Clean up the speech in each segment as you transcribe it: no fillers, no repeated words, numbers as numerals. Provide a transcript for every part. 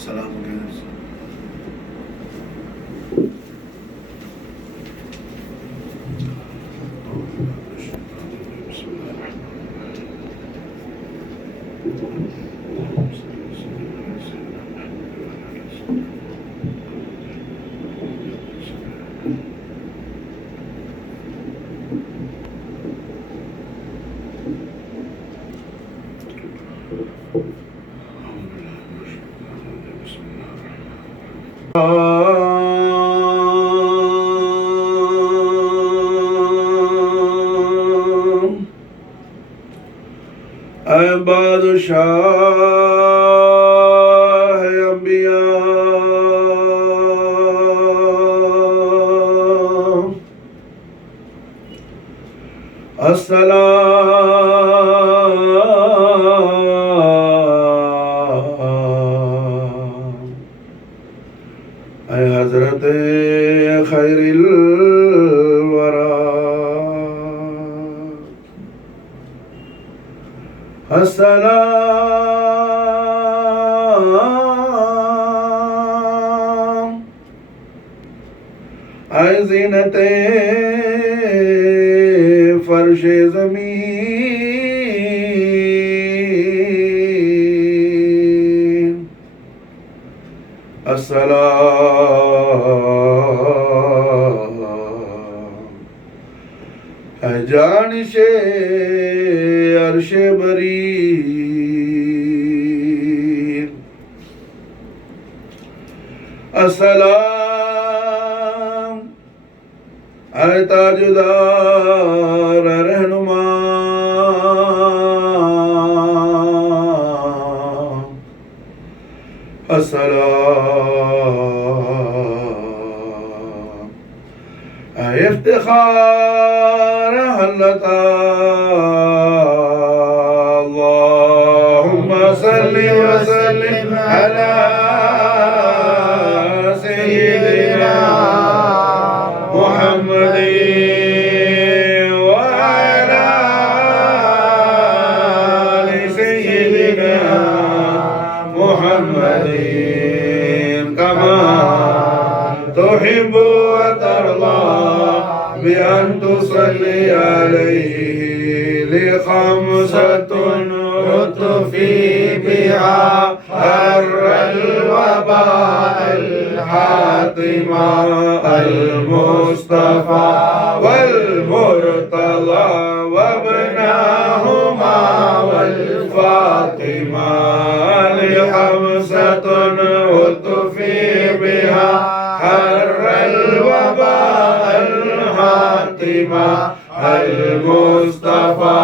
سلام عليكم. बादशाह अंबिया अस्सलाम ऐ हजरत खैरिल वरा अस्सलाम ऐ ज़ीनते फर्शे ज़मीन अस्सलाम ऐ जानिशे अर्शे बरी अस्सलाम ऐ ताजदार रहनुमा अस्सलाम ऐ इफ्तिखार हल्लता अल्लाहुम्मा सल्लि व सल्लिम अला सय्यिदिना मुहम्मदिन व अला आलि सय्यिदिना मुहम्मदिन कमा तुहिब्बु व तर्दा بأن تصلي عليه لخمسة يطفي بها حر الوباء الحاطمة المصطفى والمرتضى وابناهما والفاطمة لخمسة يطفي بها حر الوباء الحاطمة المصطفى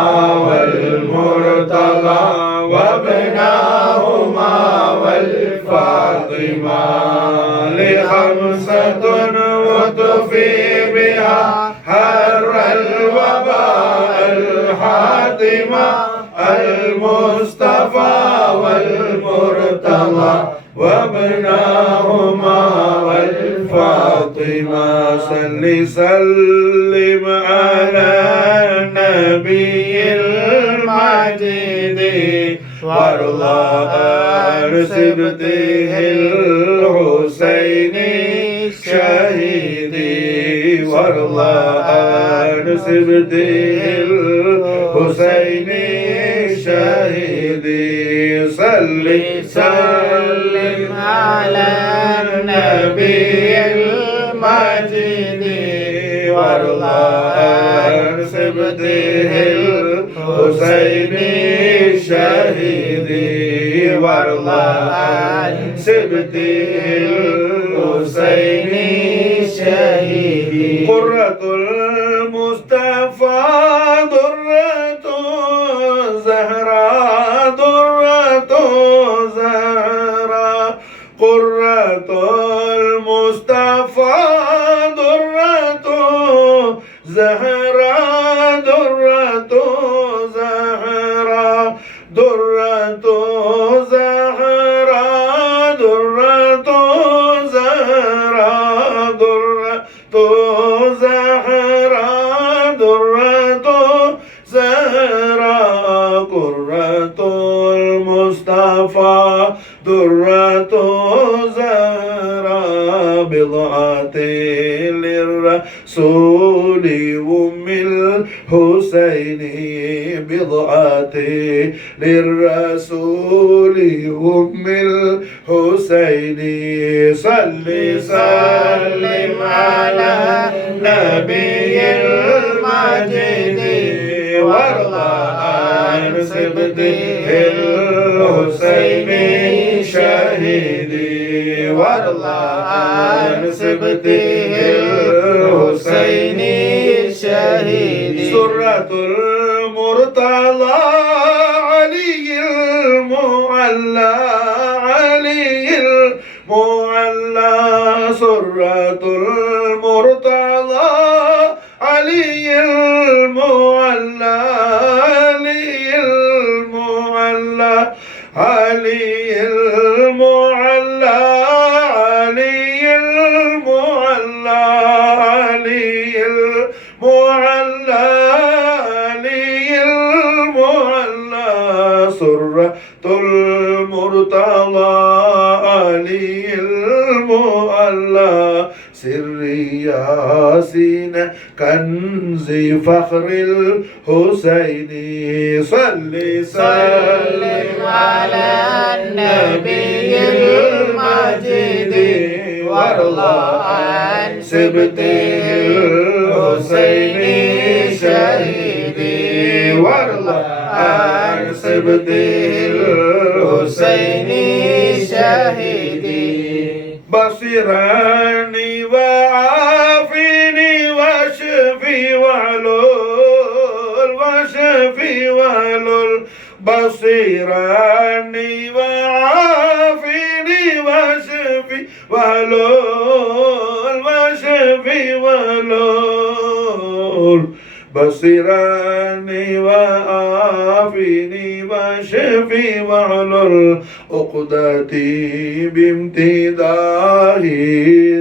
والمرتضى وابناهما والفاطمة لخمسة وتفي بها حر الوباء الحاطمة المصطفى والمرتضى وابناهما والفاطمة صل سلم على النبي المجيد وارضى عن سبته الحسين الشهيد وارضى عن سبته الحسين الشهيد صل سلم على النبي المجيد وارضى عن سبته الحسين الشهيد وارضى عن سبته الحسين الشهيد قرة المصطفى درة زهراء درة زهراء قرة المصطفى درة زهراء درة زهراء درة زهراء درة زهراء درة زهراء درة زهراء قرة المصطفى درة للرسول أم الحسين بضعتي للرسول أم الحسين صل سلم على نبي المجيد وارضى عن سبته الحسين شهيدي وارضى عن سبته الحسين شهيدي سرة المرتضى علي المعلى علي المعلى سرة المرتضى علي المعلى علي المعلى علي المعلى علي المعلى علي المعلى علي المعلى سرة المرتضى علي المعلى سر ياسين كنز فخر الحسين صل سلم على النبي المجيد وارضى عن سبته الحسين شهيدي وارضى عن سبته الحسين شهيدي بصيراني وعافيني واشفي وعلول واشفي وعلول بصيراني وعافيني واشفي وعلول واشفي وعلول بصيراني وعافيني واشفي وعلل عقدتي بامتداه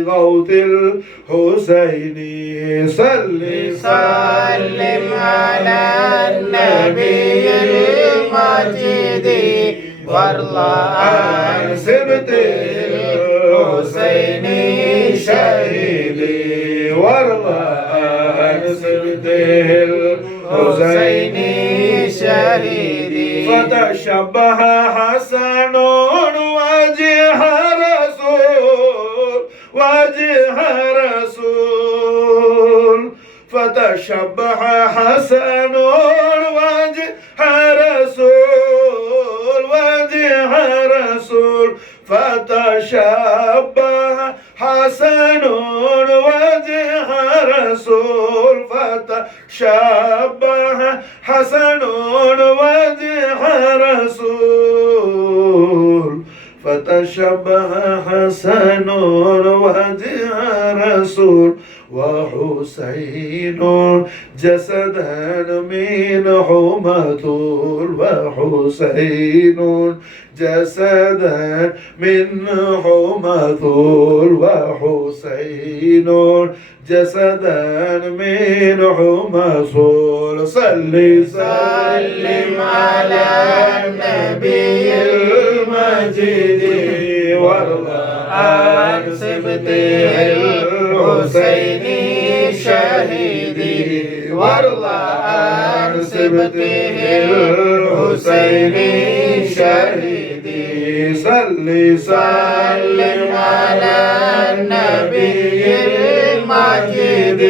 غوث الحسين صل سلم على النبي المجيد وارضى عن سبته الحسين شهيدي وارضى عن سبته الحسين شهيدي فتشبه حسن وجه رسول وجه رسول فتشبه حسن وجه رسول وجه رسول فتشبه حسن وجه رسول فتشبه حسن وجه رسول فتشبه حسن وجه رسول وحسين جسدا منهما طول وحسين جسدا منهما طول وحسين جسدا منهما طول صل سلم على النبي المجيد وارضى عن سبته الحسين شهيدي وارضى عن سبته الحسين شهيدي صل سلم على النبي المجيد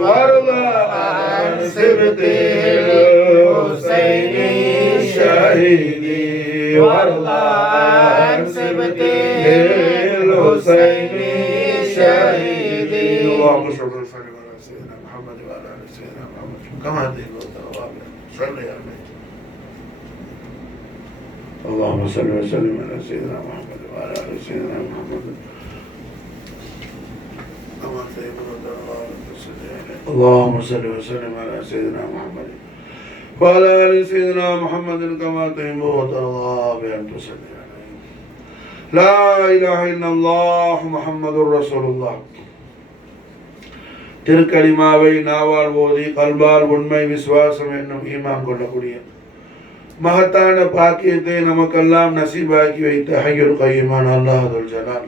وارضى عن سبته الحسين شهيدي وارضى عن سبته الحسين شهيدي اللهم صل وسلم على سيدنا محمد وعلى ال سيدنا محمد كما هديت صل يا رب اللهم صل وسلم على سيدنا محمد وعلى ال سيدنا محمد كما هديت اللهم صل وسلم على سيدنا محمد وعلى ال سيدنا محمد كما تحب وترضى بأن تصلي عليه لا إله إلا الله محمد رسول الله திருக்கலிமாவை நாவால் ஓதி கல்பால் உண்மை விசுவாசம் என்னும் ஈமான் கொள்ளக்கூடிய மகத்தான பாக்கியத்தை நமக்கெல்லாம் நசீபாக்கி வைத்த ஹய்யுல் கய்யூமான அல்லாஹுல் ஜலால்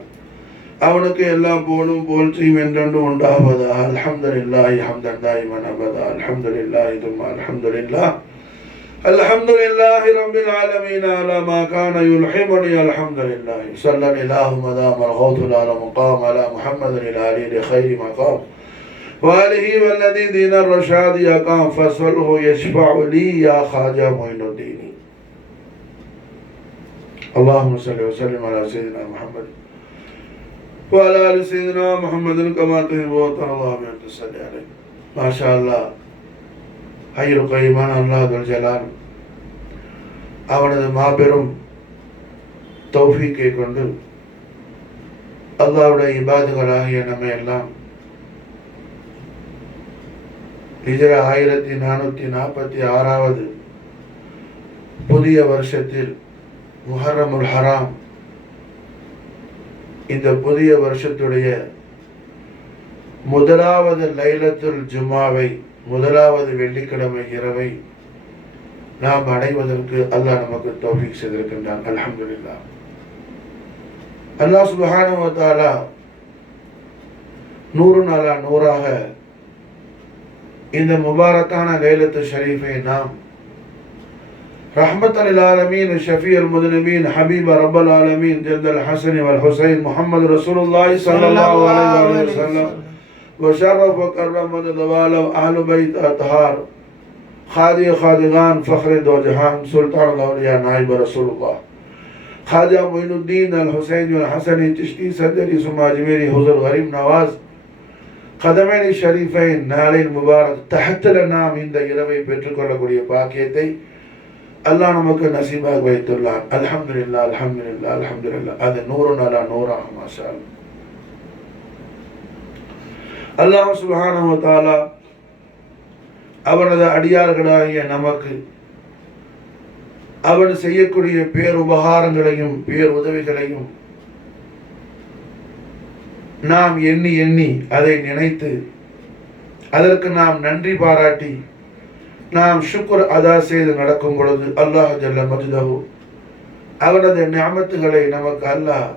அவனுக்கு எல்லாம் போலும் போல்ச்சியும் என்றென்று உண்டாவதா. அல்ஹம்துலில்லாஹி ஹம்தன் தாயிமன் அபதா. அல்ஹம்துலில்லாஹி தும்ம அல்ஹம்துலில்லாஹ். அல்ஹம்துலில்லாஹி ரப்பில் ஆலமீன் அலா மா கான யுல்ஹிமுனி. அல்ஹம்துலில்லாஹி ஸல்லல்லாஹு மதாமல் கௌதுல் அலா முகாம் அலா முஹம்மதின் அலி லிகைரி மகாம் وآله والذي دين الرشاد يقام فصله يشفع لي يا خواجة معين الدين. اللهم صل وسلم على سيدنا محمد وعلى آل سيدنا محمد كما تحب وترضى بأن تصلي عليه. ما شاء الله. حي القيوم الله ذو الجلال அவனது மாபெரும் தௌஃபீக்கை கொண்டு அல்லாஹ்வுடைய இபாதுகளாகிய நம்மை எல்லாம் ஹிஜ்ரா 1446 புதிய வருஷத்தில் முஹர்ரமுல் ஹராம் இந்த புதிய வருஷத்துடைய முதலாவது லைலத்துல் ஜுமாவை, முதலாவது வெள்ளிக்கிழமை இரவை நாம் அடைவதற்கு அல்லாஹ் நமக்கு தௌஃபீக் செய்திருக்கின்றான். அல்ஹம்துலில்லாஹ். அல்லாஹ் சுப்ஹானஹு வ தஆலா 100 நாளா 100ஆக இந்த முபாரக்கான லைலத்துல் ஷரீஃபை நாம் ரஹ்மத்தல் லில் ஆலமீன் ஷஃபீஉல் முذنبீன் ஹபீப் ரப்பல் ஆலமீன் ஜல்லல் ஹஸன் வல் ஹுசைன் முஹம்மது ரசூலுல்லாஹி ஸல்லல்லாஹு அலைஹி வஸல்லம் وشرف وكرم ودوال أهل بيت أطهار خادي خادغان فخر دو جهان سلطان الأولياء نائب رسول الله خواجہ معین الدین الحسین والحسن چشتی صدری ثم اجمیری حضور غریب نواز கதமேனி ஷரீஃபைன் நாளில் முபாரக் தஹத்தில் நாம் இந்த இரவை பெற்றுக்கொள்ளக்கூடிய பாக்கியத்தை அல்லாஹ் நமக்கு நசீபாக வைத்துள்ளான். அல்ஹம்துலில்லாஹ் அல்ஹம்துலில்லாஹ் அல்ஹம்துலில்லாஹ். அது 100 நாளா 100ஆக மாஷா அல்லாஹ். அல்லாஹ் சுப்ஹானஹு வ தஆலா அவனது அடியார்களாகிய நமக்கு அவன் செய்யக்கூடிய பேருபகாரங்களையும் பேர் உதவிகளையும் நாம் எண்ணி எண்ணி அதை நினைத்து அதற்கு நாம் நன்றி பாராட்டி நாம் ஷுக்ர் அதா செய்து நடக்கும் பொழுது அல்லாஹ் ஜல்ல மஜ்தஹு அவனது நிஅமத்துகளை நமக்கு அல்லாஹ்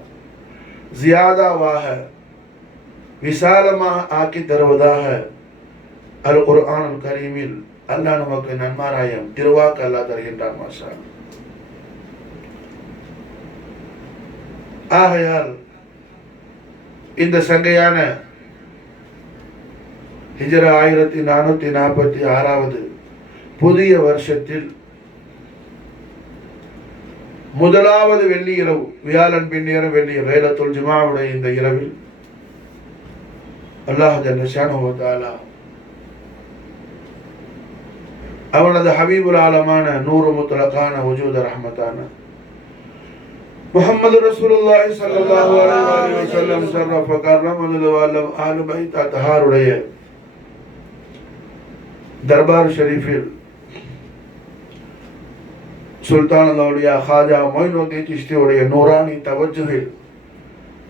ஜியாதாவாக விசாலமாக ஆக்கி தருவதாக அல் குர்ஆனுல் கரீமில் அல்லாஹ் நமக்கு நன்மாராயம் திருவாக்கு அல்லாஹ் தருகின்றான். மாஷா அல்லாஹ். ஆகையால் இந்த சங்கையான ஹிஜ்ரா 1446 புதிய வருஷத்தில் முதலாவது வெள்ளி இரவு, வியாழன் பின்னேற வெள்ளி லைலத்துல் ஜுமாவுடைய இந்த இரவில் அல்லாஹ் ஜல்ல ஷானஹு வ தஆலா அவனது ஹபீபுல் ஆலமான நூறு முத்லகான வஜூத ரஹ்மத்தான முஹம்மது ரசூலுல்லாஹி ஸல்லல்லாஹு அலைஹி வஸல்லம் ஷரஃப கர்ரம் வல்லம் ஆலு பைத் அத்ஹாருடைய தர்பார் ஷரீஃபில் சுல்தான் அல்-அவுலியா ஹாஜா மொய்னுத்தீன் சிஷ்தியுடைய நூரானி தவஜ்ஜுஹில்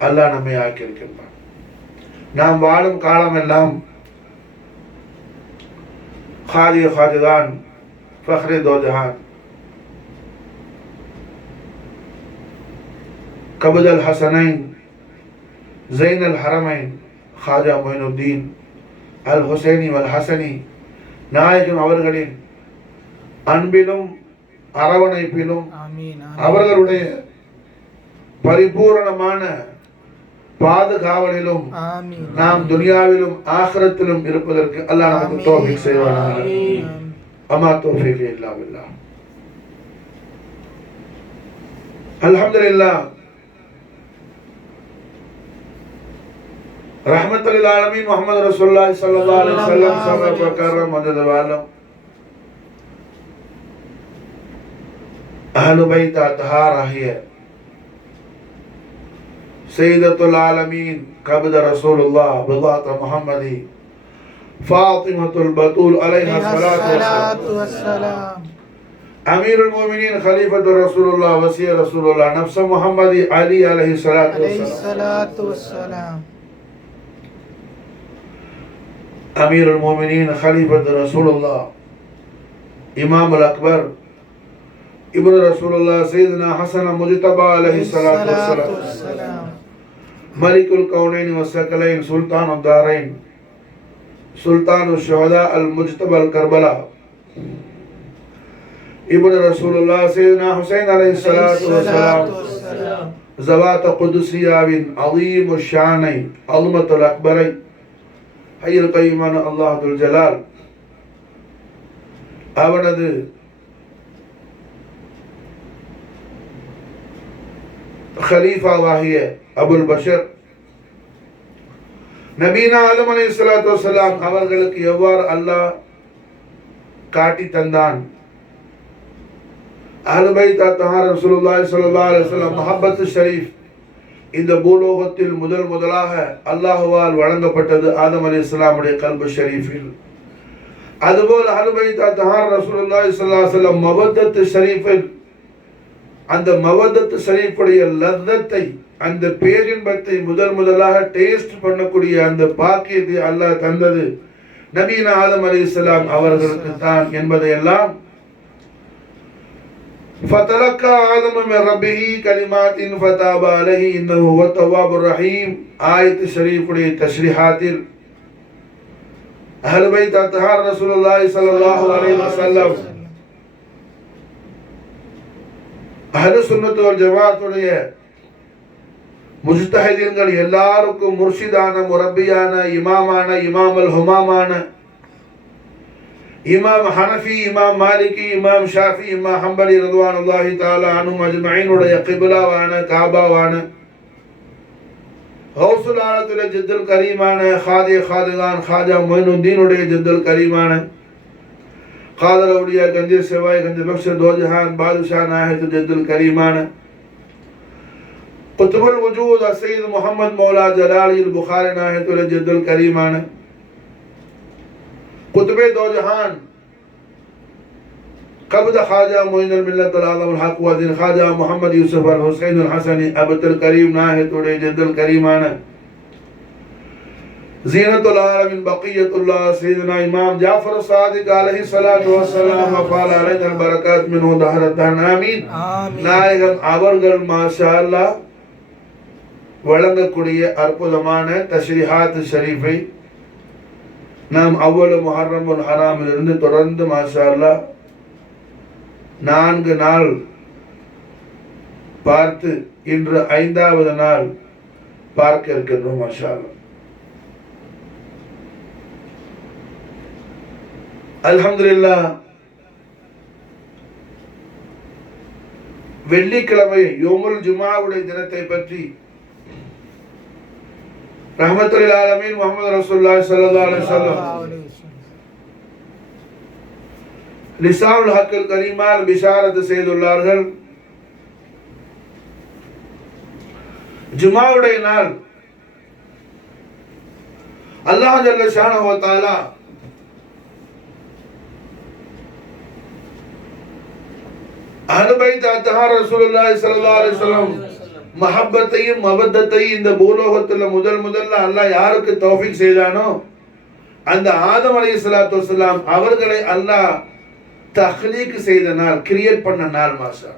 அல்லாஹ் நம்மை ஆக்கியிருக்கின்றான். நாம் வாழும் காலமெல்லாம் खादी खादिगान फख्रे दो जहान कबद अल हसनैन ज़ैन अल हरमैन खाजा मोइनुद्दीन अल हुसैनी वल हसनी நாயகம் அவர்களின் அன்பிலும் அரவணைப்பிலும் அவர்களுடைய பரிபூரணமான பாதுகாவலிலும் நாம் துனியாவிலும் ஆகிரத்திலும் இருப்பதற்கு அல்லாஹ் நமக்கு தௌஃபீக் செய்வானாக. அமா தௌஃபீக் இல்லா பில்லாஹ். அல்ஹம்துலில்லாஹ். ரஹ்மத்துல் லில் ஆலமீன் முஹம்மது ரசூலுல்லாஹி ஸல்லல்லாஹு அலைஹி வஸல்லம் ஸல்லல்லாஹு அலைஹி வஸல்லம் அஹ்லு பைத் அத்ஹார் ஆகிய சையதத்துல் ஆலமீன் கபத ரசூலுல்லாஹ் பிதாத் முஹம்மதி ஃபாத்திமத்துல் பத்தூல் அலைஹா ஸலாத்து வஸ்ஸலாம் அமீருல் முஃமினீன் खलीफतु रसूलुल्लाह वसी रसूलुल्लाह नफ्स मुहम्मदी अली अलैहि सलातु वस्सलाम अमीरुल मुमिनीन खलीफतु रसूलुल्लाह इमामुल अकबर इब्न रसूलुल्लाह सैयदना हसन मुजतबा अलैहि सलातु वस्सलाम மலிகுல் கௌனைன் வஸ்ஸகலைன் சுல்தான் தாரைன் சுல்தான் ஷுஹதா அல் முஜ்தபா அல் கர்பலா இப்னு ரசூலுல்லாஹ் சையதுனா ஹுசைன் அலைஹிஸ்ஸலாத்து வஸ்ஸலாம் ஜவாத் குதுஸியாவின் அலீமு ஷானை அல்மத்துல் அக்பரை ஹய்யுல் கய்யூமான அல்லாஹ் துல் ஜலால் அவனது खलीफावाहिய அபுல் பஷர் நபீனா ஆதம் அலைஹிஸ்ஸலாத்து வஸ்ஸலாம் அவர்களுக்கு எவ்வாறு அல்லாஹ் காட்டி தந்தான். அஹ்லுல் பைத் அத்ஹார் ரசூலுல்லாஹி ஸல்லல்லாஹு அலைஹி வஸல்லம் முஹப்பத் ஷரீஃப் இந்த பூலோகத்தில் முதலாக அல்லாஹ்வால் வழங்கப்பட்டது ஆதம் அலைஹிஸ்ஸலாமுடைய கல்பு ஷரீஃபில். அதுபோல் அஹ்லுல் பைத் அத்ஹார் ரசூலுல்லாஹி ஸல்லல்லாஹு அலைஹி வஸல்லம் மவத்தத் ஷரீஃபில் அந்த மவதத்து ஷரீஃபுடைய லzzத்தை அந்த பேரின்பத்தை முதலாக டேஸ்ட் பண்ணக்கூடிய அந்த பாக்கியத்தை அல்லாஹ் தந்தது நபீனா ஆதம் அலைஹிஸ்ஸலாம் அவர்களுக்கு தான் என்பதையெல்லாம் ஃபதலக்கா ஆதம் மின் ரப்பிஹி கலிமாத்தின் ஃபதாப அலைஹி இன்னஹு ஹுவத் தவ்வாபுர் ரஹீம் ஆயத் ஷரீஃபுடைய தஷ்ரீஹாத்தில் அஹ்லுல் பைத் அத்ஹார் ரசூலுல்லாஹி ஸல்லல்லாஹு அலைஹி வஸல்லம் அஹ்லு சுன்னத் வல் ஜமாஅத்துடைய முஜ்தஹிதீன்கள் எல்லாருக்கும் முர்ஷிதான முரப்பியான இமாமான இமாமுல் ஹுமாமான இமாம் ஹனஃபி இமாம் மாலிகி இமாம் ஷாஃபி இமாம் ஹம்பலி ரضوانுல்லாஹி தஆலா அன்ஹும் அஜ்மஈனுடைய கிப்லாவான காபாவான கௌசுல் ஆலத்துடைய ஜத்துல் கரீமான காதிகான் காஜா மொயினுத்தீனுடைய ஜத்துல் கரீமான قادر اولیاء گنج سوائے گنج بخش دو جہان بادشاہ ناہید جد الکریمان قطب الوجود سید محمد مولا جلالی البخاری ناہید جد الکریمان قطب دو جہان قبض خواجہ معین الملت العظم الحق وزن خواجہ محمد یوسف الحسین الحسنی عبد الکریم ناہید جد الکریمان زینت العالمین بقیت اللہ سیدنا امام جعفر صادق علیہ الصلوۃ والسلام وفعل علیہ البرکات منہ دہرتان آمین. நாயகம் அவர்கள் மாஷா அல்லாஹ் வழங்கக்கூடிய அற்புதமான தஷ்ரீஹாத் ஷரீஃபை நாம் அவ்வளவு முஹர்ரமுல் ஹராமில் இருந்து தொடர்ந்து மாஷா அல்லாஹ் 4 நாள் பார்த்து இன்று 5வது நாள் பார்க்க இருக்கின்றோம். மாஷா அல்லாஹ் அல்ஹம்துலில்லாஹ். வெள்ளிக்கிழமை யோமுல் ஜுமாவுடைய தினத்தை பற்றி ரஹ்மத்துல் லில் ஆலமீன் முஹம்மது ரசூலுல்லாஹி ஸல்லல்லாஹு அலைஹி வஸல்லம் லிசானுல் ஹக்கில் கரீமால் பிஷாரத் செய்துள்ளார்கள். ஜுமாவுடைய நாள் அல்லாஹ் ஜல்ல ஷானஹு வ தஆலா அஹ்லுல் பைத் அத்ஹார் ரசூலுல்லாஹி ஸல்லல்லாஹு அலைஹி வஸல்லம் மஹப்பத்தையும் மவத்தத்தையும் இந்த பூலோகத்துல முதல்ல அல்லாஹ் யாருக்கு தௌஃபீக் செய்தானோ அந்த ஆதம் அலைஹிஸ்ஸலாத்து வஸலாம் அவர்களை அல்லாஹ் தக்லீக் செய்த நாள், கிரியேட் பண்ண நாள். மாஷா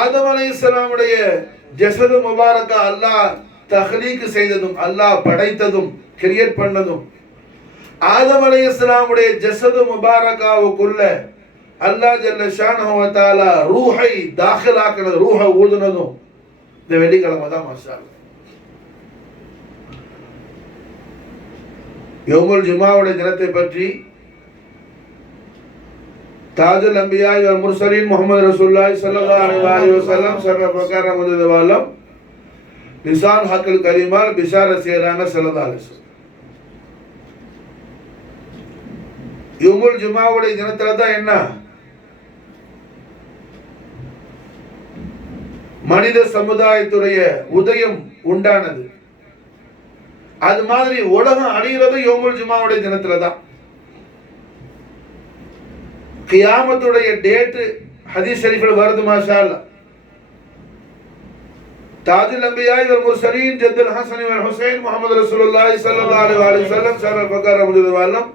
ஆதம் அலைஹிஸ்ஸலாமுடைய ஜஸது முபாரக்கா அல்லாஹ் தக்லீக் செய்ததும் அல்லாஹ் படைத்ததும் கிரியேட் பண்ணதும் ஆதம் அலைஹிஸ்ஸலாமுடைய ஜஸது முபாரக்காவுக்குள்ள அல்லாஹ் ஜல்ல ஷானஹு வ தஆலா ரூஹை தாখিলাக்குனது, ரூஹ ஊதுனதும் இந்த வெள்ளிக்கிழமை தான். மாஷா அல்லாஹ். யோமுல் ஜுமாவுடைய தினத்தை பற்றி தாஜுல் அன்பியா வல் முர்சலீன் முஹம்மது ரசூலுல்லாஹி ஸல்லல்லாஹு அலைஹி வஸல்லம் சர்வ பிரகார முதவாலம் லிசான் ஹக்கில் கரீமால் பிஷாரத் செய்றாங்க ஸல்லல்லாஹு அலைஹி வஸல்லம். யோமுல் ஜுமாவுடைய தினத்துல தான் என்ன மனித சமுதாயத்துடைய உதயம் உண்டானது. அது மாதிரி உலகம் அழிகிறது யோமுல் ஜுமாவுடைய தினத்துல தான். கியாமத்துடைய டேட் ஹதீஸ் ஷரீஃபில் வருது. மாஷா அல்லாஹ். தாஜுல் அன்பியா வல் முர்சலீன் ஜத்துல் ஹஸன் வல் ஹுசைன் முஹம்மது ரசூலுல்லாஹி ஸல்லல்லாஹு அலைஹி வஸல்லம் ஷரஃப ஃபகர முஜதவாலம்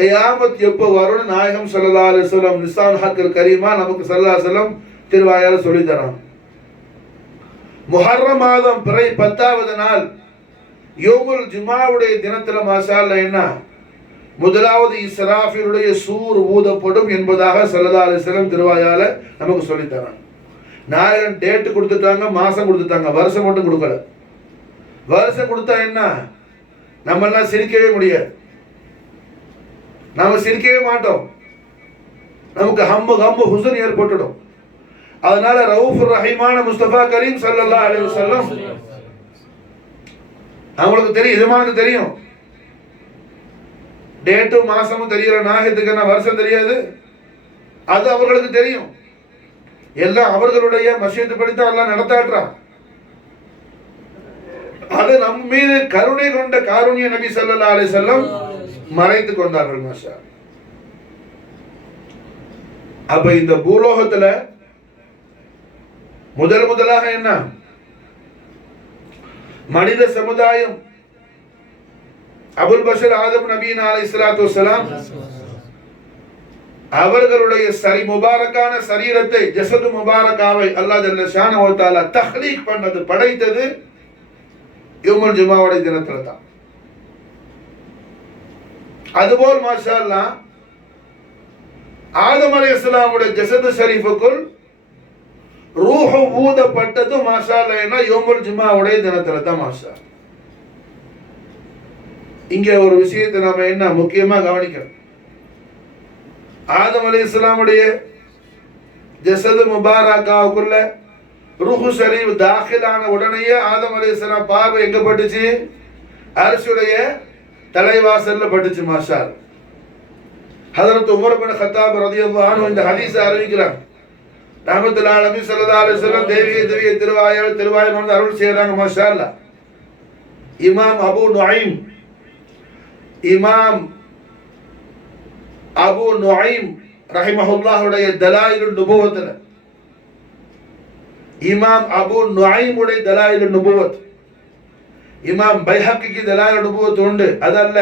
கியாமத் எப்போ வரும்னு நாயகம் ஸல்லல்லாஹு அலைஹி வஸல்லம் லிசான் ஹக்கில் கரீமா நமக்கு ஸல்லல்லாஹு அலைஹி வஸல்லம் திருவாயால சொல்லி தராங்க. முஹர்ரம் மாதம் பிறை 10வது நாள் யோமுல் ஜுமாவுடைய தினத்துல மாஷா அல்லாஹ் என்ன முதலாவது இஸ்ராஃபிலுடைய சூர் ஊதப்படும் என்பதாக ஸல்லல்லாஹு அலைஹி வஸல்லம் திருவாயால நமக்கு சொல்லி தராங்க. நாயகன் டேட் கொடுத்துட்டாங்க, மாசம் கொடுத்துட்டாங்க, வருஷம் மட்டும் கொடுக்கல. வருஷம் கொடுத்தா என்ன, நம்ம எல்லாம் சிரிக்கவே முடியாது, நாம சிரிக்கவே மாட்டோம், நமக்கு ஹம்மு ஹுசன் ஏற்பட்டுடும். அதனால ரவுஃபுர் ரஹீமான முஸ்தபா கரீம் ஸல்லல்லாஹு அலைஹி வஸல்லம் அவங்களுக்கு தெரியும், எஜமானுக்கு தெரியும், டேட்டும் மாசமும் தெரியல, நாயகத்துக்கு என்ன வருஷம் தெரியாது, அது அவர்களுக்கு தெரியும். எல்லாம் அவர்களுடைய மஷியத்து படித்தான் எல்லாம் நடத்தாட்டுறான். அது நம் மீது கருணை கொண்ட காருண்ய நபி ஸல்லல்லாஹு அலைஹி வஸல்லம் மறைத்து கொண்டார்கள். மாஷா. அப்ப இந்த பூலோகத்துல முதலாக என்ன, மனித சமுதாயம் அபுல் பஷர் ஆதம் நபீன் அலைஹிஸ்ஸலாத்து வஸ்ஸலாம் அவர்களுடைய முபாரக்கான சரீரத்தை, ஜஸது முபாரக்காவை அல்லாஹ் ஜல்ல ஷானஹு வ தஆலா தக்லீக் பண்ணது, படைத்தது யௌமுல் ஜுமாவுடைய தினத்துல தான். அதுபோல் மாஷா அல்லாஹ் ஆதம் அலைஹிஸ்ஸலாமுடைய ஜஸது ஷரீஃபுக்குள் ரூஹ் ஊதப்பட்டது மாஷா அல்லாஹ் யௌமுல் ஜுமாவுடைய தினத்துல தான். மாஷா இங்க ஒரு விஷயத்தை நாம என்ன முக்கியமா கவனிக்கணும். ஆதம் அலைஹிஸ்ஸலாமுடைய ஜஸது முபாரக்காவுக்குள்ள ரூஹ் ஷரீஃப் தாখিলাன உடனேயே ஆதம் அலைஹிஸ்ஸலாம் பார்வை எங்க பட்டுச்சு, அர்ஷுடைய தலைவாசல்ல பட்டுச்சு. மாஷா அல்லாஹ் ஹஜ்ரத் உமர் பின் கத்தாப் ரலியல்லாஹு அன்ஹு இந்த ஹதீஸை அறிவிக்கிறாங்க. ரஹ்மத்துல்லாஹி அலைஹி ஸல்லல்லாஹு அலைஹி வஸல்லம் தேவிய திருவாயால் வந்து அருள் செய்றாங்க. மாஷா அல்லாஹ் இமாம் அபு நுஐம் ரஹிமஹுல்லாஹுடைய தலாயிலுன் நுபுவத்ல, இமாம் அபு நுஐமுடைய தலாயிலுன் நுபுவத், இமாம் பைஹக்கிக்கு தலாயிலுன் நுபுவத் உண்டு, அதல்ல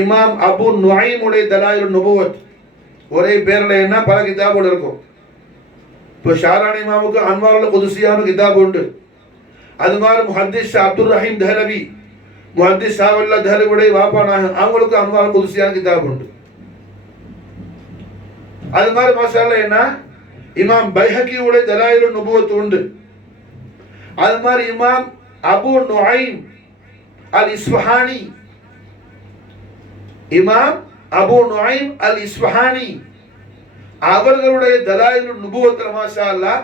இமாம் அபு நுஐமுடைய தலாயிலுன் நுபுவத். ஒரே பேர்ல என்ன பல கிதாபுகள் இருக்கும். இப்போ ஷாரானி இமாமுக்கு அன்வாருல் குதுசியான கிதாப் உண்டு. அது மாதிரி முஹத்திஸ் அப்துல் ரஹீம் தஹலவி, முஹத்திஸ் ஷாவல்லா தஹலவியுடைய வாப்பானாக அவங்களுக்கு அன்வாருல் குதுசியான கிதாப் உண்டு. அது மாதிரி மாஷா அல்லாஹ் என்ன இமாம் பைஹக்கியுடைய தலாயிலுன் நுபுவத் உண்டு. அது மாதிரி இமாம் அபு நுஐம் அல் இஸ்ஃபஹானி, இமாம் அபு நுஐம் அல் இஸ்ஃபஹானி அவர்களுடைய தலாயிலுன் நுபுவத்ல மாஷா அல்லாஹ்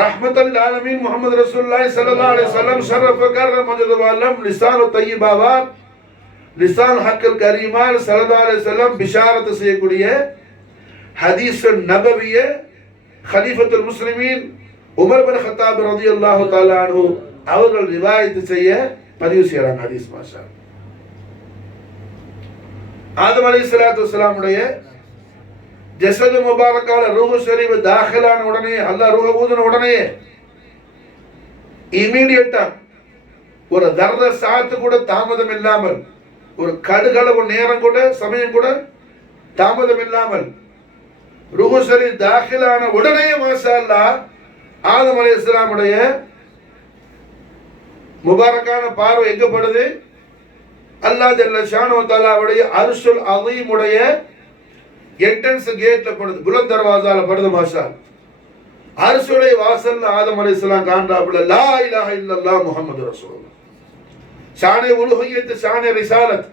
ரஹ்மத்துல் லில் ஆலமீன் முஹம்மது ரசூலுல்லாஹி ஸல்லல்லாஹு அலைஹி வஸல்லம் ஷரஃப கர்ரம் மஜது வல்லம் லிசானு தய்யிபாவாத் லிசான் ஹக்கல் கரீமான் ஸல்லல்லாஹு அலைஹி வஸல்லம் பிஷாரத் செய்யக்கூடிய ஹதீஸ் நபவிய கலீஃபத்துல் முஸ்லிமீன் உமர் பின் கத்தாப் ரலியல்லாஹு தஆலா அன்ஹு அவர்கள் ரிவாயத் செய்ய பதிவு செய்றாங்க ஹதீஸ். மாஷா ஆதம் அலைஹிஸ்ஸலாத்து வஸ்ஸலாமுடைய ஜஸது முபாரக்கால ரூஹ் ஷரீஃப் தாখিলাன உடனே அல்லாஹ் ரூஹ் ஊதுன உடனே இமிடியேட்டா ஒரு தர்ர சாத்து கூட தாமதம் இல்லாமல், ஒரு கடுகளவு நேரம் கூட சமயம் கூட தாமதம் இல்லாமல் ரூஹ் ஷரீஃப் தாখিলাன உடனே மாஷா அல்லாஹ் ஆதம் அலைஹிஸ்ஸலாமுடைய முபாரக்கான பார்வை எங்க படுது, அல்லாஹ் ஜல்ல ஷானஹு வ தஆலாவுடைய அர்ஷுல் அஸீமுடைய என்ட்ரன்ஸ் கேட்ல படுது, புலந்த் தர்வாசால படுது. மாஷா அர்ஷுடைய வாசல்ல ஆதம் அலைஹிஸ்ஸலாம் காண்றாப்புல லா இலாஹ இல்லல்லாஹ் முஹம்மது ரசூலுல்லாஹ், ஷானே உலுஹியத் ஷானே ரிசாலத்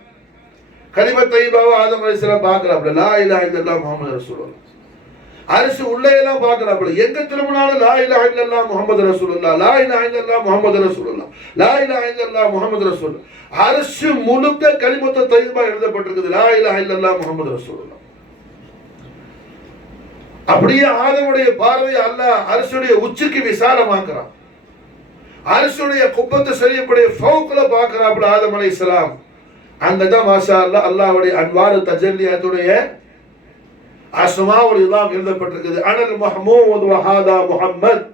கலிமத் தய்யிபாவை ஆதம் அலைஹிஸ்ஸலாம் பார்க்கறாப்புல லா இலாஹ இல்லல்லாஹ் முஹம்மது ரசூலுல்லாஹ். அரிசி உள்ளே எல்லாம் பார்க்கறாப்புல எங்க திரும்பினாலும் லா இலாஹ இல்லல்லாஹ் முஹம்மது ரசூலுல்லாஹ், லா இலாஹ இல்லல்லாஹ் முஹம்மது ரசூலுல்லாஹ், லா இலாஹ இல்லல்லாஹ் முஹம்மது ரசூலுல்லாஹ். அரிசி முழுக்க கலிமத்து தய்யிபா எழுதப்பட்டிருக்குது லா இலாஹ இல்லல்லாஹ் முஹம்மது ரசூலுல்லாஹ். அப்படியே ஆதமுடைய பார்வையை அல்லாஹ் அரிசியுடைய உச்சிக்கு விசாலமாக்குறான். அரிசியுடைய குப்பத்தை சரியப்படைய ஃபௌக்ல பார்க்கறாப்புல ஆதம் அலைஹிஸ்ஸலாம். அங்கதான் மாஷா அல்லாஹ் அல்லாஹ்வுடைய அன்வாரு தஜல்லியாத்துடைய அஸ்மாவுல் இலாம் எழுதப்பட்டிருக்குது. அனல் மஹ்மூத் வ ஹாதா முஹம்மத்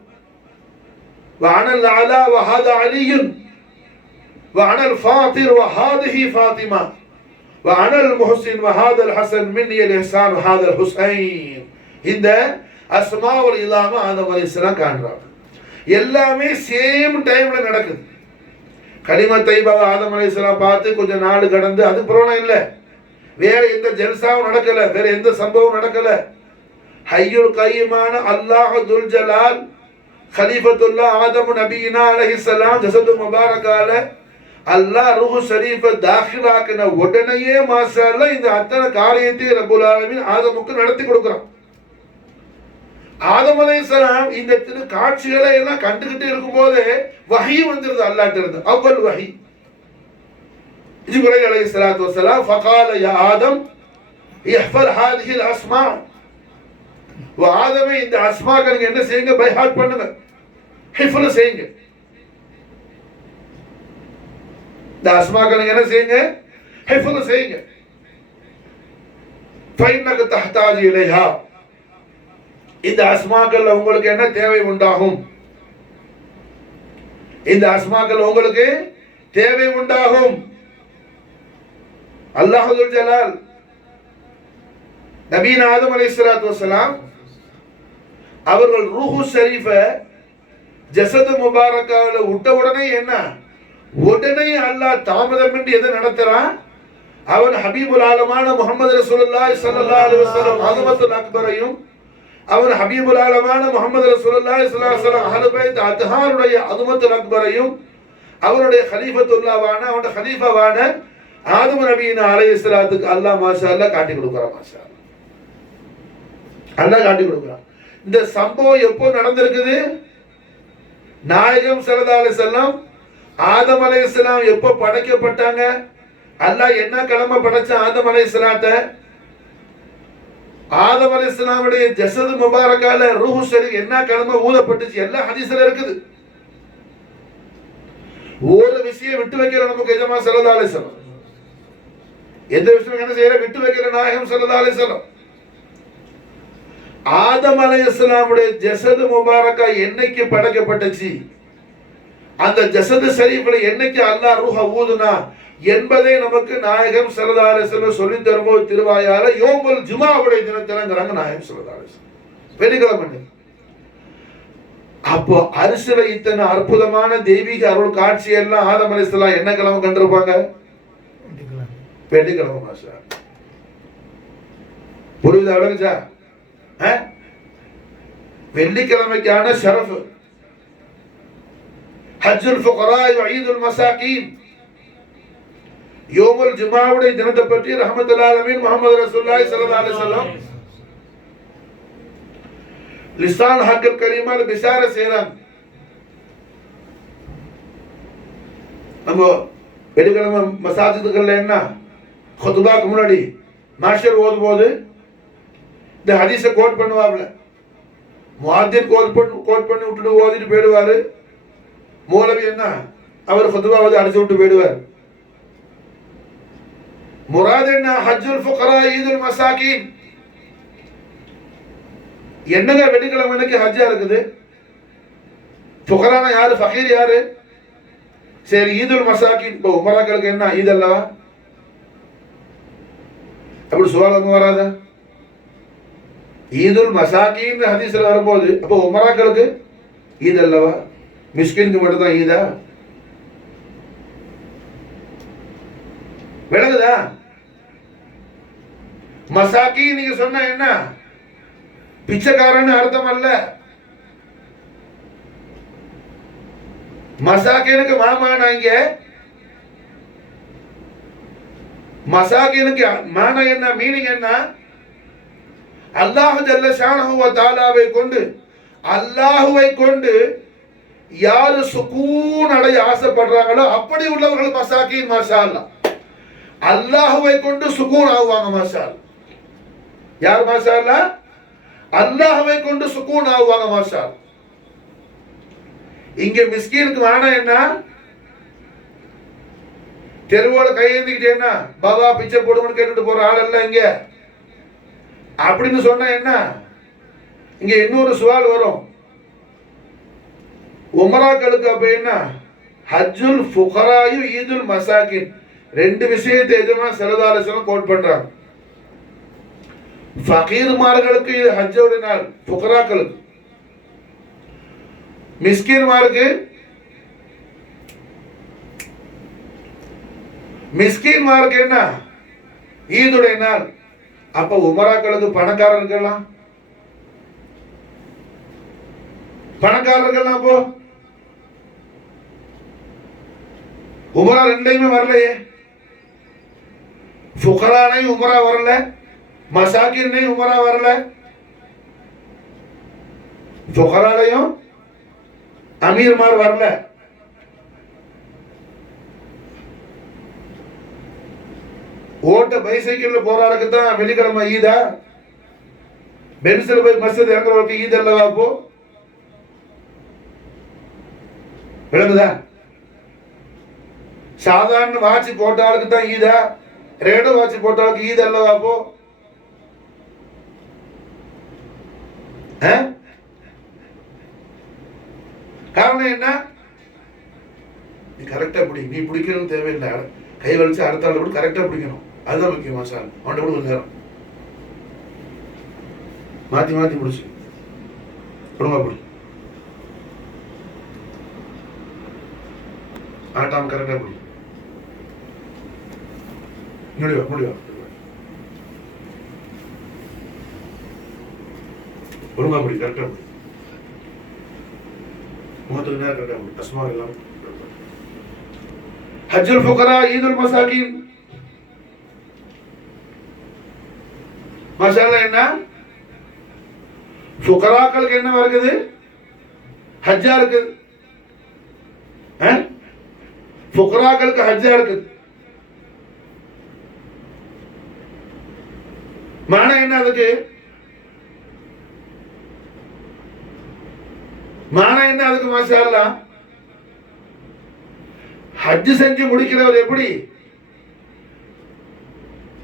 வ அனல் அலா வ ஹாதா அலியுன் வ அனல் ஃபாத்திர் வ ஹாதிஹி ஃபாத்திமா வ அனல் முஹ்சின் வ ஹாதல் ஹஸன் மின்னி அல் இஹ்சான் வ ஹாதல் ஹுஸைன். இந்த அஸ்மாவுல் இலாம ஆதம் அலைஹிஸ்ஸலாம் காண்றாங்க. எல்லாமே சேம் டைம்ல நடக்குது. கலிமா தைபாவை ஆதம் அலைஹிஸ்ஸலாம் பார்த்து கொஞ்சம் நாள் கடந்து அது புரோணம் இல்லை, வேற எந்த ஜல்சாவும் நடக்கல, வேற எந்த சம்பவம் நடக்கல. ஹய்யுல் கய்யுமான அல்லாஹ் துல் ஜலால் खलीफतुल्लाह आदम नबीना अलैहिस्सलाम ஜஸது முபாரக்கால அல்லாஹ் ரூஹ் ஷரீஃபை தாখিলাக்கின உடனேயே மாஷா அல்லாஹ் இந்த அத்தனை காரியத்தை ரப்பல் ஆலமீன் ஆதமுக்கு நடத்தி கொடுக்குறான். ஆதம் அலைஹிஸ்ஸலாம் இந்த திரு காட்சிகளை எல்லாம் கண்டுகிட்டு இருக்கும்போது வஹி வந்துருது அல்லாஹ்ட்ட இருந்து. அவ்வல் வஹி ஜிப்ரீல் அலைஹிஸ்ஸலாத்து வஸ்ஸலாம் ஃபகால யா ஆதம் இஹ்ஃபர் ஹாதிஹில் அஸ்மா, ஆதமே இந்த அஸ்மாக்கள் நீங்க என்ன செய்யுங்க, பை ஹார்ட் பண்ணுங்க, ஹிஃப்ல் செய்யுங்க. இந்த அஸ்மாக்கள் நீங்க என்ன செய்யுங்க, ஹிஃப்ல் செய்யுங்க. ஃபைன்னக தஹ்தாஜு இலைஹா, இந்த அஸ்மாக்கள் உங்களுக்கு என்ன தேவை உண்டாகும், இந்த அஸ்மாக்கள் உங்களுக்கு தேவை உண்டாகும். அல்லாஹ் துல் ஜலால் நபீனா ஆதம் அலைஹிஸ்ஸலாத்து வஸ்ஸலாம் அவர்கள் ரூஹு ஷரீஃபை ஜஸது முபாரக்கால விட்ட உடனே என்ன, உடனே அல்லாஹ் தாமதமின்றி எதை நடத்துறான், அவன் ஹபீபுல் ஆலமான முஹம்மது ரசூலுல்லாஹி ஸல்லல்லாஹு அலைஹி வஸல்லம் அஸமத்துல் அக்பரையும், அவன் ஹபீபுல் ஆலமான முஹம்மது ரசூலுல்லாஹி ஸல்லல்லாஹு அலைஹி வஸல்லம் அஹ்லு பைத் அத்ஹாருடைய அஸமத்துல் அக்பரையும், அவருடைய கலீஃபத்துல்லாஹ்வான அவனுடைய கலீஃபாவான ஆதம் நபியினா அலைஹிஸ்ஸலாத்துக்கு அல்லாஹ் மாஷா அல்லாஹ் காட்டி கொடுக்குறான். மாஷா அல்லாஹ் காட்டி கொடுக்குறான். இந்த சம்பவம் எப்போ நடந்திருக்குது, நாயகம் ஸல்லல்லாஹு அலைஹி வஸல்லம் ஆதம் அலைஹிஸ்ஸலாம் எப்போ படைக்கப்பட்டாங்க, அல்லாஹ் என்ன கிழமை படைச்சான் ஆதம் அலைஹிஸ்ஸலாத்தை, ஆதம் அலைஹிஸ்ஸலாமுடைய ஜஸது முபாரக்கால ரூஹ் ஷரீஃப் என்ன கிழமை ஊதப்பட்டுச்சு, எல்லாம் ஹதீஸ்ல இருக்குது. ஒரு விஷயம் விட்டு வைக்கிற நமக்கு எஜமா ஸல்லல்லாஹு அலைஹி வஸல்லம், எந்த விஷயம் என்ன செய்யற விட்டு வைக்கிற நாயகம் ஸல்லல்லாஹு அலைஹி வஸல்லம். ஆதம் அலைஹிஸ்ஸலாமுடைய ஜஸது முபாரக்கா என்னைக்கு படைக்கப்பட்டுச்சு, அந்த ஜஸது ஷரீஃப்ல என்னைக்கு அல்லாஹ் ரூஹ ஊதுனா என்பதை நமக்கு நாயகம் ஸல்லல்லாஹு அலைஹி வஸல்லம் சொல்லி தரும்போது திருவாயால யோமுல் ஜுமாவுடைய தினத்திலங்கறாங்க நாயகம் ஸல்லல்லாஹு அலைஹி வஸல்லம், வெள்ளிக்கிழமை. அப்போ அரிசில இத்தனை அற்புதமான தெய்வீக அருள் காட்சி எல்லாம் ஆதம் அலைஹிஸ்ஸலாம் என்ன கிழமை கண்டிருப்பாங்க, வெள்ளிக்கிழமை. மாஷா புரியுதா, விளங்குச்சா? வெள்ளிக்கிழமைக்கான ஷரஃப், ஹஜ்ஜுல் ஃபுகரா வ ஈதுல் மசாகீன், யோமுல் ஜுமாவுடைய தினத்தை பற்றி ரஹ்மத்துல் ஆலமீன் முஹம்மது ரசூலுல்லாஹி ஸல்லல்லாஹு அலைஹி வஸல்லம் லிசான் ஹக்கல் கரீமால பிஷார செய்றாங்க. நம்ம வெள்ளிக்கிழமை மசாஜிதுகள்ல என்ன குதுபாக்கு முன்னாடி மாஷர் ஓதும் போது இந்த ஹதீஸை கோட் பண்ணுவாப்ல, முஅத்தின் கோட் பண்ணி விட்டுட்டு ஓதிட்டு போயிடுவாரு, மௌலவி என்ன அவர் குதுபாவை அடிச்சு விட்டு போயிடுவார். முராத் என்ன, ஹஜ்ஜுல் ஃபுகரா ஈதுல் மசாகீன். என்னங்க வெள்ளிக்கிழமைக்கு ஹஜ்ஜா இருக்குது, ஃபுகரானா யாரு, ஃபகீர் யாரு, சரி ஈதுல் மசாகீன் இப்போ உமராக்களுக்கு என்ன ஈத் அல்லவா, அப்படி சுவாலம் வராதா, ஈதுல் மசாகீன் ஹதீஸ்ல வரும்போது அப்போ உமராக்களுக்கு ஈத் அல்லவா, மிஸ்கினுக்கு மட்டும் தான் ஈதா, விளங்குதா? மசாகீன் நீங்க சொன்ன என்ன பிச்சைக்காரன்னு அர்த்தம் அல்ல, மசாகீனுக்கு மாமானா இங்க மசாகீனுக்கு மானா என்ன, மீனிங் என்ன, அல்லாஹ் ஜல்ல ஷானஹு வ தஆலாவை கொண்டு, அல்லாஹ்வை கொண்டு யாரு சுகூன் அடைய ஆசைப்படுறாங்களோ அப்படி உள்ளவர்கள் மசாகீன். மாஷா அல்லாஹ், அல்லாஹ்வை கொண்டு சுகூன் ஆவாங்க. மாஷா அல்லாஹ், யார் மாஷா அல்லாஹ், அல்லாஹ்வை கொண்டு சுகூன் ஆவாங்க. மாஷா அல்லாஹ். இங்க மிஸ்கீனுக்கு மானா என்ன, தெருவோட கையேந்திக்கிட்டு என்ன பாபா பிச்சை போடுங்கன்னு கேட்டுட்டு போற ஆள் அல்ல இங்க. அப்படின்னு சொன்ன என்ன, இங்க இன்னொரு சுவால் வரும், உமராக்களுக்கு அப்ப என்ன ஹஜ்ஜுல் ஃபுகராயு ஈதுல் மசாகின், ரெண்டு விஷயத்தை எஜமா ஸல்லல்லாஹு அலைஹி வஸல்லம் கோட் பண்றாங்க. ஃபகீர்மார்களுக்கு இது ஹஜ்ஜோட நாள், ஃபுகராக்களுக்கு. மிஸ்கின்மாருக்கு என்ன ஈதுடைய நாள். அப்ப உமராக்களுக்கு பணக்காரர்கள் அப்போ உமரா ரெண்டையுமே வரலையே. ஃபுகரானையும் உமரா வரல, மசாக்கினையும் உமரா வரல. ஃபுகராலையும் அமீர்மார் வரல. ஓட்ட பைசைக்கிள்ல போறாருக்கு தான் வெள்ளிக்கிழமை ஈதா. பென்சில் போய் மஸ்ஜித் இறங்குறவருக்கு ஈத் அல்லவா? அப்போ விளங்குதா? சாதாரண வாட்சி போட்டாளுக்கு தான் ஈதா, ரேடோ வாட்சி போட்டாளுக்கு ஈத் அல்லவா? அப்போ காரணம் என்ன? நீ கரெக்டா பிடி. நீ பிடிக்கணும் தேவையில்லை, கை வலிச்சு அடுத்த ஆள் கூட கரெக்டா பிடிக்கணும். அதுதான் முக்கியமா சார். அவன் கூட கொஞ்ச நேரம் மாத்தி மாத்தி முடிச்சு ஒழுங்கா பிடி. ஆட்டாம கரெக்டா பிடி. முடிவா ஒழுங்கா பிடி, கரெக்டா பிடி. முகத்துக்கு நேரம் கரெக்டா பிடி. கஷ்டமா எல்லாம். ஹஜ்ஜுல் ஃபுகரா ஈதுல் மசாகின். மசாலா என்ன? ஃபுகராக்களுக்கு என்ன வருது? ஹஜ்ஜா இருக்குது. ஃபுகராக்களுக்கு ஹஜ்ஜா இருக்குது. மானா என்ன? அதுக்கு மானா என்ன? அதுக்கு மசாலா ஹஜ் செஞ்சு முடிக்கிறவர் எப்படி,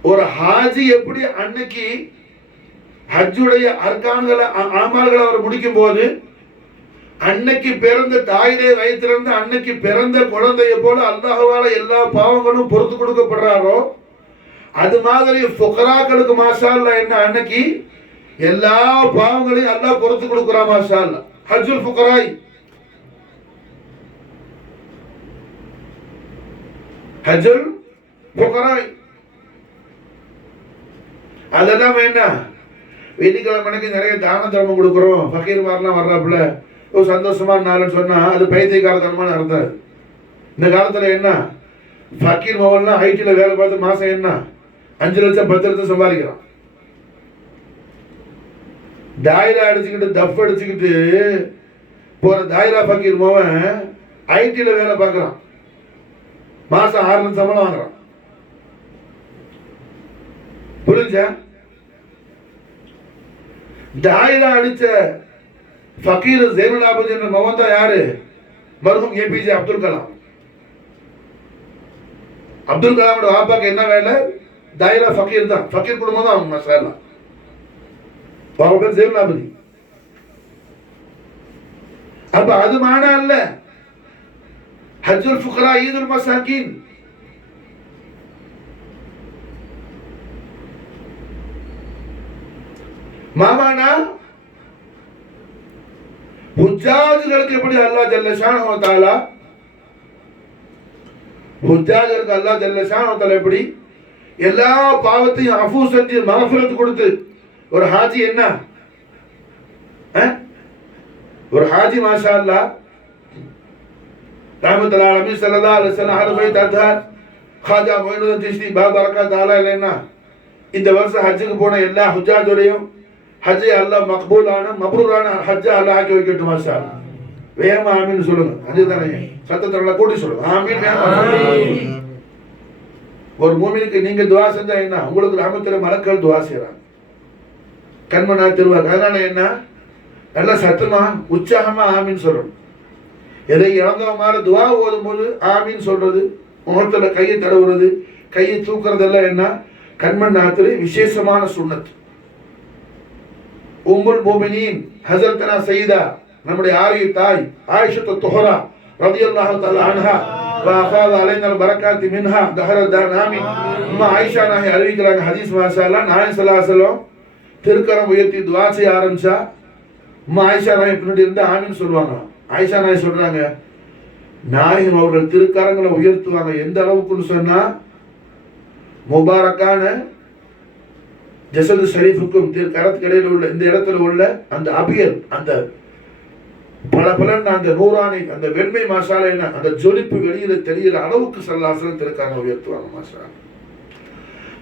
ஒரு ஹாஜி எப்படி அன்னைக்கு ஹஜ்ஜுடைய அர்கான்களை அமல்களை அவர் முடிக்கும் போது அன்னைக்கு பிறந்த தாயுடைய வயிற்றிலிருந்து அன்னைக்கு பிறந்த குழந்தைய போல அல்லாஹ்வால எல்லா பாவங்களும் பொறுத்து கொடுக்கப்படுறாரோ, அது மாதிரி ஃபுகராக்களுக்கு மாஷா அல்லாஹ் என்ன அன்னைக்கு எல்லா பாவங்களையும் அல்லாஹ் பொறுத்து கொடுக்குறா மாஷா அல்லாஹ். ஹஜ்ஜுல் ஃபுகராய், ஹஜ்ஜுல் ஃபுகராய். அதெல்லாம் என்ன? வெள்ளிக்கிழமைக்கு நிறைய தான தர்மம் கொடுக்குறோம், ஃபகீர் மாதிரிலாம் வர்றாப்புல ஒரு சந்தோஷமான நாள்னு சொன்னா அது பைத்தியக்காரத்தனமான அர்த்தம். இந்த காலத்துல என்ன, ஃபகீர் மவன்லாம் ஐடில வேலை பார்த்து மாசம் என்ன 5 லட்சம் 10 லட்சம் சம்பாதிக்கிறான். தாயிரா அடிச்சுக்கிட்டு தஃப் அடிச்சுக்கிட்டு போற தாயிரா ஃபகீர் மவன் ஐடில வேலை பார்க்கறான், மாசம் 6 லட்சம் சம்பளம் வாங்குறான். புரிஞ்சா? தாயிரா அடிச்ச ஃபகீர் ஜைனுல் ஆபிதீன் மகன் தான் யாரு? மர்ஹூம் ஏபிஜே அப்துல் கலாம். அப்துல் கலாமோட வாப்பாக்கு என்ன வேலை? தாயிரா ஃபகீர் தான். ஃபகீர் குடும்பம் தான் அவங்க மசாலா. அவங்க பேர் ஜைனுல் ஆபிதீன். அப்ப அது மானா அல்ல. ஹஜ்ஜுல் ஃபுகரா ஈதுல் மசாகின். மாமானா ஹுஜ்ஜாஜ்களுக்கு எப்படி அல்லாஹ் ஜல்ல ஷானஹு வ தஆலா, ஹுஜ்ஜாஜ்களுக்கு அல்லாஹ் ஜல்ல ஷானஹு வ தஆலா எப்படி எல்லா பாவத்தையும் அஃபூ செஞ்சு மக்ஃபிரத் கொடுத்து, ஒரு ஹாஜி என்ன, ஒரு ஹாஜி மாஷா அல்லாஹ் ரஹ்மத்துல் ஆலமீன் ஸல்லல்லாஹு அலைஹி வஸல்லம் அஹ்லு பைத் அத்ஹார் காஜா மொய்னுதீன் சிஷ்தி பாபரகாத் தஆலா இல்லைன்னா இந்த வருஷம் ஹஜ்ஜுக்கு போன எல்லா ஹுஜ்ஜாஜோடையும் ஹஜ்ஜை அல்லாஹ் மக்பூலான மப்ரூரான ஹஜ்ஜை அல்லாஹ் ஆக்கி வைக்கட்டும் மாஷா அல்லாஹ். வேகமா ஆமீன் சொல்லுங்க. அதுதானே சத்தத்தோட கூட்டி சொல்லுங்க. ஆமீன் வேகமா. ஒரு மூமினுக்கு நீங்க துஆ செஞ்சா என்ன, உங்களுக்கு ரஹ்மத்துல் மலக்கள் துஆ செய்றாங்க, கண்மனா திருவாங்க. அதனால என்ன, நல்ல சத்தமா உற்சாகமா ஆமீன் சொல்லணும். எதை இழந்தவங்க துஆ ஓதும் போது ஆமீன் சொல்றது, முகத்துல கையை தடவுறது, கையை தூக்குறதெல்லாம் என்ன, கண்மன் நாத்திலே விசேஷமான சுன்னத். உம்முல் முஃமினீன் ஹஸரத்னா சய்யிதா நம்முடைய ஆரிய தாய் ஆயிஷா துஹரா ரலியல்லாஹு தஆலா அன்ஹா வ அஃபாத அலைனா பரக்காத்தி மின்ஹா தஹர தானாமி. அம்மா ஆயிஷா நாயகி அறிவிக்கிறாங்க ஹதீஸ் மாஷா அல்லாஹ், நாயகம் ஸல்லல்லாஹு அலைஹி வஸல்லம் திருக்கரம் உயர்த்தி துஆ செய்ய ஆரம்பிச்சா அம்மா ஆயிஷா நாயகி பின்னாடி இருந்து ஆமீன் சொல்லுவாங்க. ஆயிஷா நாய் சொல்றாங்க, நாயகம் அவர்கள் திருக்கரங்களை உயர்த்துவாங்க. எந்த அளவுக்குன்னு சொன்னா, முபாரக்கான ஜசது ஷரீஃபுக்கும் திருக்கரத்துக்கு இடையில உள்ள இந்த இடத்துல உள்ள அந்த அபியல், அந்த பல அந்த நூறானை, அந்த வெண்மை மாஷால என்ன அந்த ஜொலிப்பு வெளியில தெரிகிற அளவுக்கு சல்லாசலம் திருக்கரங்களை உயர்த்துவாங்க. மாஷா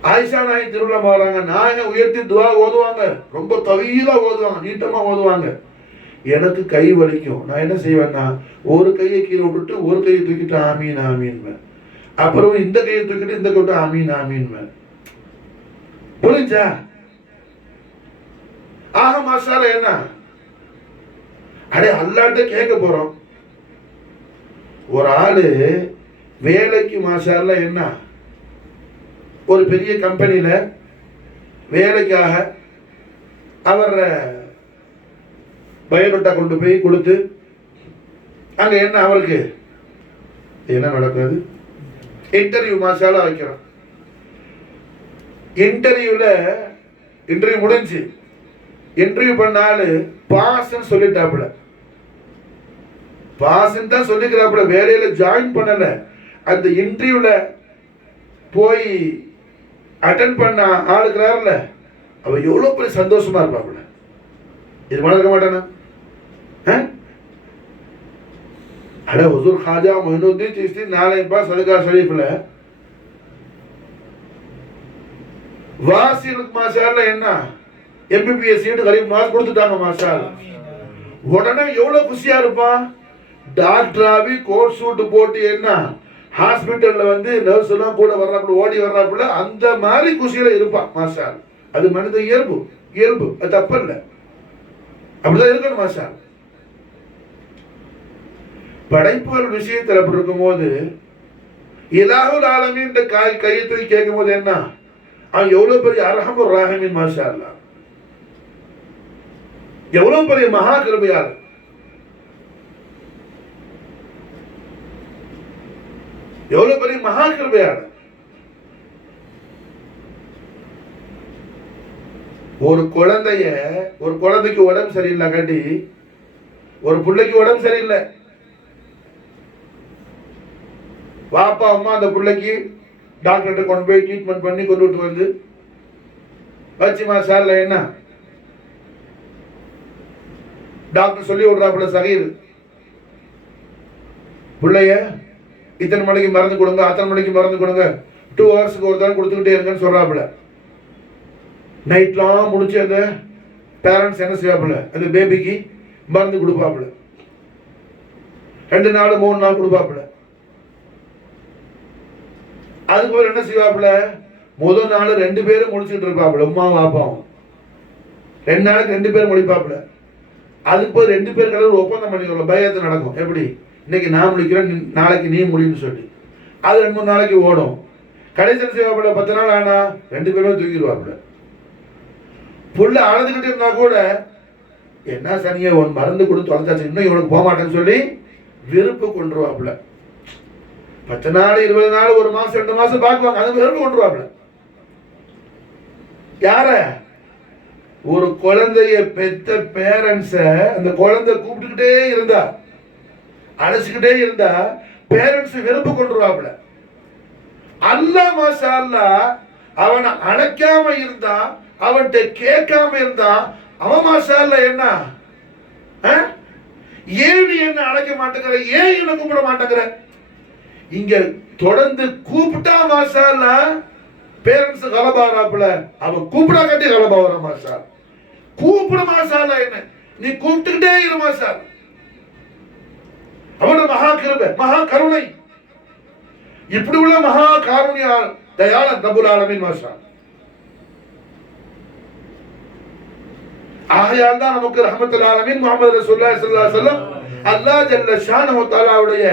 ஆயிஷா நாய் திருவிழா வராங்க, நாயகம் உயர்த்தி துவா ஓதுவாங்க. ரொம்ப தவீலா ஓதுவாங்க, நீட்டமா ஓதுவாங்க. எனக்கு கை வலிக்கும். நான் என்ன செய்வேன்னா, ஒரு கையை கீழே விட்டுட்டு ஒரு கையை தூக்கிட்டு ஆமீன் ஆமீன்வேன். அப்புறம் இந்த கையை தூக்கிட்டு இந்த கையை ஆமீன் ஆமீன்வேன். புரிஞ்சா? ஆக மாஷால என்ன அடே அல்லாட்ட கேட்க போறோம். ஒரு ஆளு வேலைக்கு மாஷால என்ன ஒரு பெரிய கம்பெனியில வேலைக்காக அவர் பயோடேட்டா கொண்டு போய் கொடுத்து அங்க என்ன அவருக்கு என்ன நடக்குது, இன்டர்வியூ மாஷால வைக்கிறோம். இன்டர்வியூ முடிஞ்சு இன்டர்வியூ பண்ணாலு பாஸ்ன்னு சொல்லிட்டாப்புல. பாஸ்ன்னு தான் சொல்லிக்கிறாப்புல, வேலையில ஜாயின் பண்ணல. அந்த இன்டர்வியூல போய் அட்டென்ட் பண்ண ஆளுக்கிறாருல, அவ எவ்வளவு பெரிய சந்தோஷமா இருப்பாப்புல. இது மறக்க மாட்டானா? அட ஹுசூர் காஜா மொயினுத்தீன் சிஸ்தி நாளைப்பா சதகா ஷரீஃப்ல வாசிலுக்கு மாஷால்ல என்ன எம்பிபிஎஸ் சீட் கரீப் மாஸ் கொடுத்துட்டாங்க. மாஷால் உடனே எவ்வளவு குஷியா இருப்பான். டாக்டராவி கோட் சூட் போட்டு என்ன ஹாஸ்பிட்டல்ல வந்து நர்ஸ் எல்லாம் கூட வர்றாப்புல, ஓடி வர்றாப்புல, அந்த மாதிரி குஷியில இருப்பான். மாஷால் அது மனித இயல்பு, அது தப்பல்ல, அப்படிதான் இருக்கணும். மாஷால் படைப்புகள் விஷயத்தில் அப்படி இருக்கும் போது இலாஹுல் ஆலமீன் கையை தூக்கி கேட்கும் போது என்ன, அவன் எவ்வளவு பெரிய அர்ஹமுர் ராஹிமீன். மாஷா அல்லாஹ் எவ்வளவு பெரிய மகா கிருபையாளர். எவ்வளவு பெரிய மகா கிருபையாளர். ஒரு குழந்தைக்கு உடம்பு சரியில்லை காட்டி, ஒரு பிள்ளைக்கு உடம்பு சரியில்லை, பாப்பா அம்மா அந்த பிள்ளைக்கு டாக்டர்கிட்ட கொண்டு போய் ட்ரீட்மெண்ட் பண்ணி கொண்டுட்டு வந்து வச்சு மாஷால்ல என்ன டாக்டர் சொல்லி விடுறாப்புல, சகீர் பிள்ளைய இத்தனை மணிக்கு மருந்து கொடுங்க, அத்தனை மணிக்கு மருந்து கொடுங்க, 2 ஹவர்ஸ்க்கு ஒரு தடவை கொடுத்துக்கிட்டே இருங்கன்னு சொல்றாப்புல. நைட்லாம் முடிச்சு அந்த பேரண்ட்ஸ் என்ன செய்வாப்புல, அந்த பேபிக்கு மருந்து கொடுப்பாப்புல. 2 நாள் 3 நாள் கொடுப்பாப்புல. அதுக்கு என்ன செய்வாப்புல, முதல் நாள் 2 பேரும் முடிச்சுட்டு இருப்பாப்புல, உமாவும் பாப்பாவும். 2 நாளைக்கு 2 பேரும் முடிப்பாப்புல. அதுக்கு போய் 2 பேர் கலர் ஒப்பந்தம் பண்ணிக்கணும், பயத்து நடக்கும். எப்படி இன்னைக்கு நான் முடிக்கிறேன், நாளைக்கு நீ முடியும்னு சொல்லி அது 2-3 நாளைக்கு ஓடும். கடைசியில் செய்வாப்புல 10 நாள் ஆனா 2 பேரும் தூக்கிடுவாப்புல. புள்ள அழுதுகிட்டு இருந்தா கூட என்ன சனியை ஒன் மருந்து கொடுத்து தொலைச்சாச்சு, இன்னும் இவனுக்கு போக மாட்டேன்னு சொல்லி விருப்பு கொண்டுருவாப்புல. 10 நாள் 20 நாள் 1 மாசம் 2 மாசம் பார்க்குவாங்க, அது விருப்பு கொண்டுருவாப்புல. யார ஒரு குழந்தைய பெத்த பேரண்ட்ஸ அந்த குழந்தை கூப்பிட்டுக்கிட்டே இருந்தா, அழைச்சுக்கிட்டே இருந்தா பேரண்ட்ஸ் வெறுப்பு கொண்டுருவாப்புல. அல்லாஹ் மாஷா அல்லாஹ் அவனை அழைக்காம இருந்தா, அவன்கிட்ட கேட்காம இருந்தா, அவன் மாஷா அல்லாஹ் என்ன, ஏன் நீ என்ன அழைக்க மாட்டேங்கிற, ஏன் என்ன கூப்பிட மாட்டேங்கிற, இங்க தொடர்ந்து கூப்பிட்டா மாஷா அல்லாஹ் பேரண்ட்ஸ் கலபாராப்புல, அவன் கூப்பிடா கட்டி கலபா வர. மாஷா கூப்பிட மாஷா அல்லாஹ் என்ன நீ கூப்பிட்டுக்கிட்டே இரு. மாஷா அவனோட மகா கிருபை, மகா கருணை. இப்படி உள்ள மகா காருண்ய தயாளன் ரப்புல் ஆலமீன். மாஷா ஆகையால் தான் நமக்கு ரஹ்மத்துல் ஆலமீன் முஹம்மது ரசூலுல்லாஹி ஸல்லல்லாஹு அலைஹி வஸல்லம் அல்லாஹ் ஜல்ல ஷானஹு தஆலாவுடைய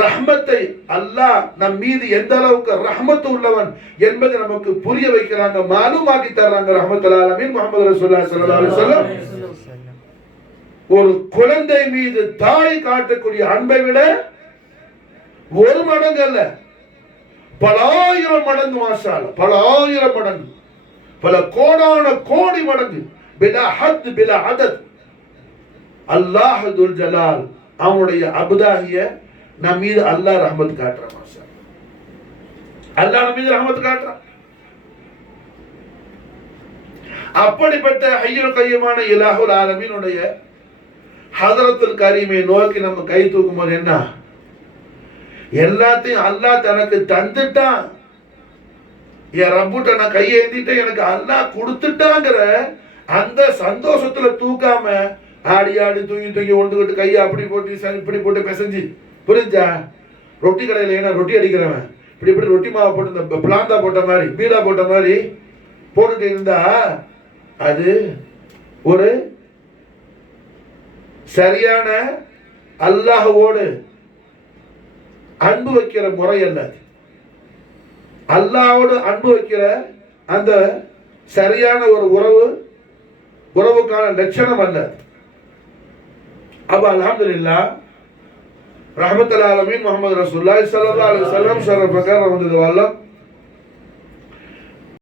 ரஹ்மத்தை, அல்லாஹ் நம் மீது எந்த அளவுக்கு ரஹ்மத்து உள்ளவன் என்பதை நமக்கு புரிய வைக்கிறாங்க, மாலூமாக்கி தர்றாங்க. ரஹ்மத்துல் ஆலமீன் முஹம்மது ரசூலுல்லாஹி ஸல்லல்லாஹு அலைஹி வஸல்லம் ஒரு குழந்தை மீது தாய் காட்டக்கூடிய அன்பை விட 1 மடங்கு அல்ல, பல ஆயிரம் மடங்கு. மாஷா அல்லாஹ் பல ஆயிரம் மடங்கு, பல கோடான கோடி மடங்கு. பிலா ஹத் பிலா அதத். அல்லாஹ் துல் ஜலால் அவனுடைய அபுதாகிய நம் மீது அல்லாஹ் ரஹ்மத் காட்டுறான். மாஷா அல்லாஹ் நம் மீது ரஹ்மத் காட்டுறான். அப்படிப்பட்ட ஹய்யுல் கய்யூமான இலாஹுல் ஆலமீனுடைய ஹதரத்துல் கரீமை நோக்கி நம்ம கை தூக்கும் போது என்ன, எல்லாத்தையும் அல்லாஹ் தனக்கு தந்துட்டான். என் ரப்புட்ட நான் கையை ஏந்திட்டேன், எனக்கு அல்லாஹ் கொடுத்துட்டாங்கிற அந்த சந்தோஷத்துல தூக்காம ஆடி ஆடி தூங்கி தூங்கி ஒன்றுகிட்டு கையை அப்படி போட்டு இப்படி போட்டு பிசைஞ்சு, புரிஞ்சா? ரொட்டி கடையில் ஏன்னா ரொட்டி அடிக்கிறவன் இப்படி இப்படி ரொட்டி மாவை போட்டு இந்த பிளாந்தா போட்ட மாதிரி பீடா போட்ட மாதிரி போட்டுட்டு இருந்தா அது ஒரு சரியான அல்லாஹ்வோடு அன்பு வைக்கிற முறை அல்ல. அல்லாஹ்வோடு அன்பு வைக்கிற அந்த சரியான ஒரு உறவுக்கான லட்சணம் அல்ல. அப்ப அல்ஹம்துலில்லாஹ் ரஹ்மத்துல் ஆலமீன் முஹம்மது ரசூலுல்லாஹி ஸல்லல்லாஹு அலைஹி வஸல்லம் ஷரஃபக வந்தது வல்லம்